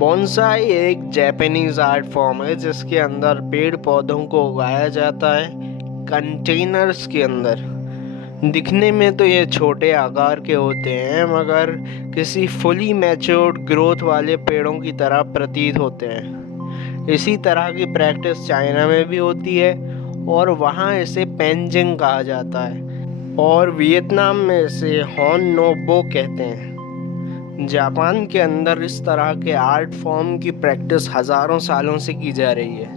Bonsai एक Japanese art form है जिसके अंदर पेड़ पौधों को उगाया जाता है कंटेनर्स के अंदर। दिखने में तो ये छोटे आकार के होते हैं मगर किसी फुली मैच्योर्ड ग्रोथ वाले पेड़ों की तरह प्रतीत होते हैं। इसी तरह की प्रैक्टिस चाइना में भी होती है और वहाँ इसे पेंजिंग कहा जाता है और वियतनाम में इसे हॉन नो बो कहते हैं। जापान के अंदर इस तरह के आर्ट फॉर्म की प्रैक्टिस हज़ारों सालों से की जा रही है।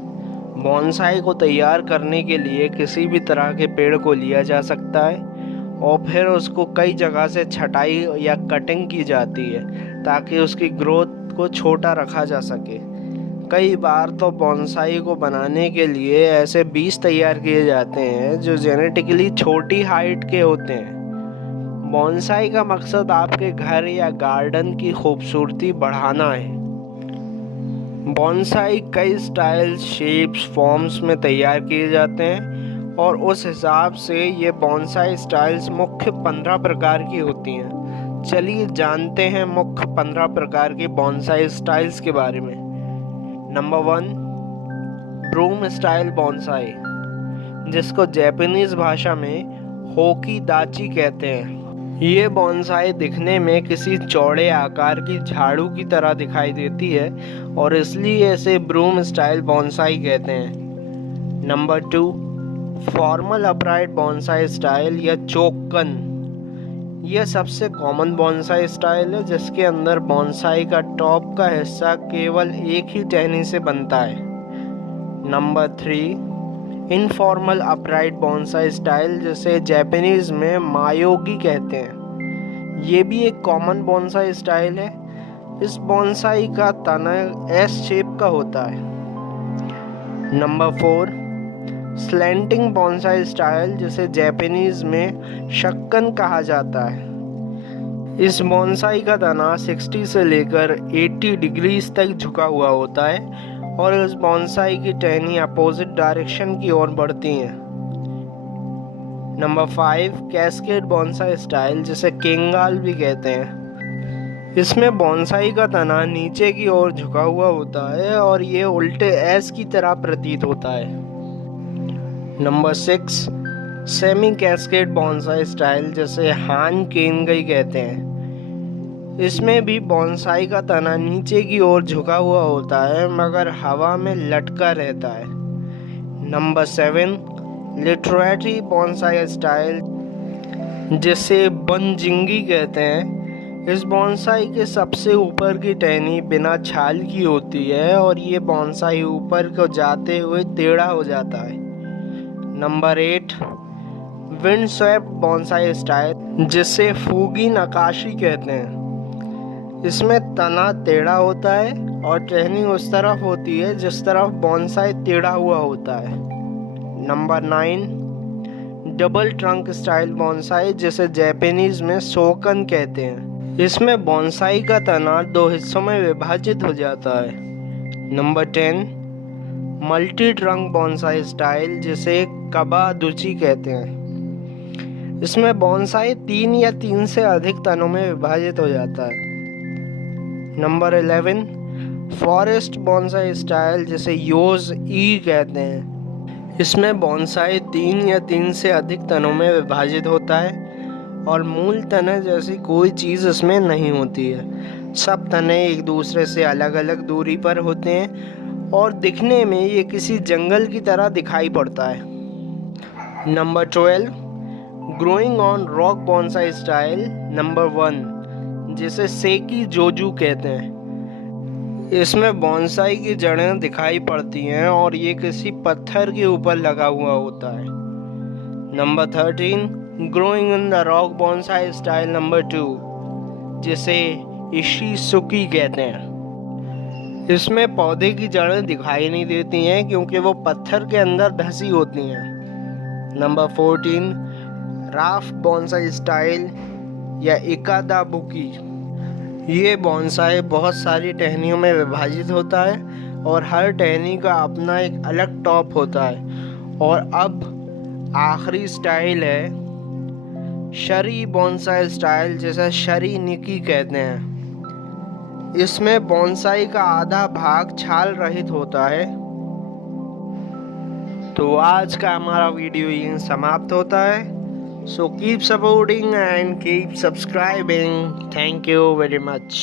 बोनसाई को तैयार करने के लिए किसी भी तरह के पेड़ को लिया जा सकता है और फिर उसको कई जगह से छटाई या कटिंग की जाती है ताकि उसकी ग्रोथ को छोटा रखा जा सके। कई बार तो बोनसाई को बनाने के लिए ऐसे बीज तैयार किए जाते हैं जो जेनेटिकली छोटी हाइट के होते हैं। बोनसाई का मकसद आपके घर या गार्डन की खूबसूरती बढ़ाना है। बोनसाई कई स्टाइल्स, शेप्स, फॉर्म्स में तैयार किए जाते हैं और उस हिसाब से ये बोनसाई स्टाइल्स मुख्य 15 प्रकार की होती हैं। चलिए जानते हैं मुख्य 15 प्रकार के बोनसाई स्टाइल्स के बारे में। नंबर 1, ब्रूम स्टाइल बोनसाई, जिसको जापानीज भाषा में होकी दाची कहते हैं। ये बोनसाई दिखने में किसी चौड़े आकार की झाड़ू की तरह दिखाई देती है और इसलिए इसे ब्रूम स्टाइल बोनसाई कहते हैं। Number 2, formal upright bonsai style या चोकन। यह सबसे कॉमन बोनसाई स्टाइल है जिसके अंदर बोनसाई का टॉप का हिस्सा केवल एक ही टहनी से बनता है। Number 3, informal upright bonsai style, जिसे जापानीज में मायोगी कहते हैं। ये भी एक कॉमन बोनसाई स्टाइल है। इस बोनसाई का तना एस शेप का होता है। नंबर 4, स्लैंटिंग बोनसाई स्टाइल, जिसे जापानीज में शक्कन कहा जाता है। इस बोनसाई का तना 60 से लेकर 80 डिग्रीज तक झुका हुआ होता है और इस बोनसाई की टहनी अपोजिट डायरेक्शन की ओर बढ़ती हैं। नंबर 5, कैस्केड बोनसाई स्टाइल, जिसे केंगाल भी कहते हैं। इसमें बोनसाई का तना नीचे की ओर झुका हुआ होता है और ये उल्टे एस की तरह प्रतीत होता है। Number 6, semi cascade bonsai style, जिसे हान केंगई कहते हैं। इसमें भी बोनसाई का तना नीचे की ओर झुका हुआ होता है मगर हवा में लटका रहता है। नंबर 7, लिटरेरी बोनसाई स्टाइल, जिसे बनजिंगी कहते हैं। इस बोनसाई के सबसे ऊपर की टहनी बिना छाल की होती है और ये बोनसाई ऊपर को जाते हुए टेढ़ा हो जाता है। Number 8, wind swept bonsai style, जिसे फूगी नकाशी कहते हैं। इसमें तना टेढ़ा होता है और टहनी उस तरफ होती है जिस तरफ बोनसाई टेढ़ा हुआ होता है। Number 9, double trunk style bonsai, जिसे जापानीज में शोकन कहते हैं। इसमें बोनसाई का तना 2 हिस्सों में विभाजित हो जाता है। Number 10, multi trunk bonsai style, जिसे कबादुची कहते हैं। इसमें बोनसाई 3 या 3 से अधिक तनों में विभाजित हो जाता है। नंबर 11, फॉरेस्ट बोनसाई स्टाइल, जिसे योज ई कहते हैं। इसमें बोनसाई 3 या 3 से अधिक तनों में विभाजित होता है और मूल तने जैसी कोई चीज़ इसमें नहीं होती है। सब तने एक दूसरे से अलग अलग दूरी पर होते हैं और दिखने में ये किसी जंगल की तरह दिखाई पड़ता है। Number 12, growing on rock bonsai style number 1, जिसे सेकी जोजू कहते हैं। इसमें बोनसाई की जड़ें दिखाई पड़ती हैं और ये किसी पत्थर के ऊपर लगा हुआ होता है। Number 13, growing in the rock bonsai style number 2, जिसे इशिसुकी कहते हैं। इसमें पौधे की जड़ें दिखाई नहीं देती हैं क्योंकि वो पत्थर के अंदर धंसी होती हैं। नंबर 14, राफ्ट बोनसाई स्टाइल या इकादाबुकी। ये बोनसाई बहुत सारी टहनियों में विभाजित होता है और हर टहनी का अपना एक अलग टॉप होता है। और अब आखिरी स्टाइल है शरी बोनसाई स्टाइल, जिसे शरी निकी कहते हैं। इसमें बोनसाई का आधा भाग छाल रहित होता है। तो आज का हमारा वीडियो यहीं समाप्त होता है। So keep supporting and keep subscribing. Thank you very much.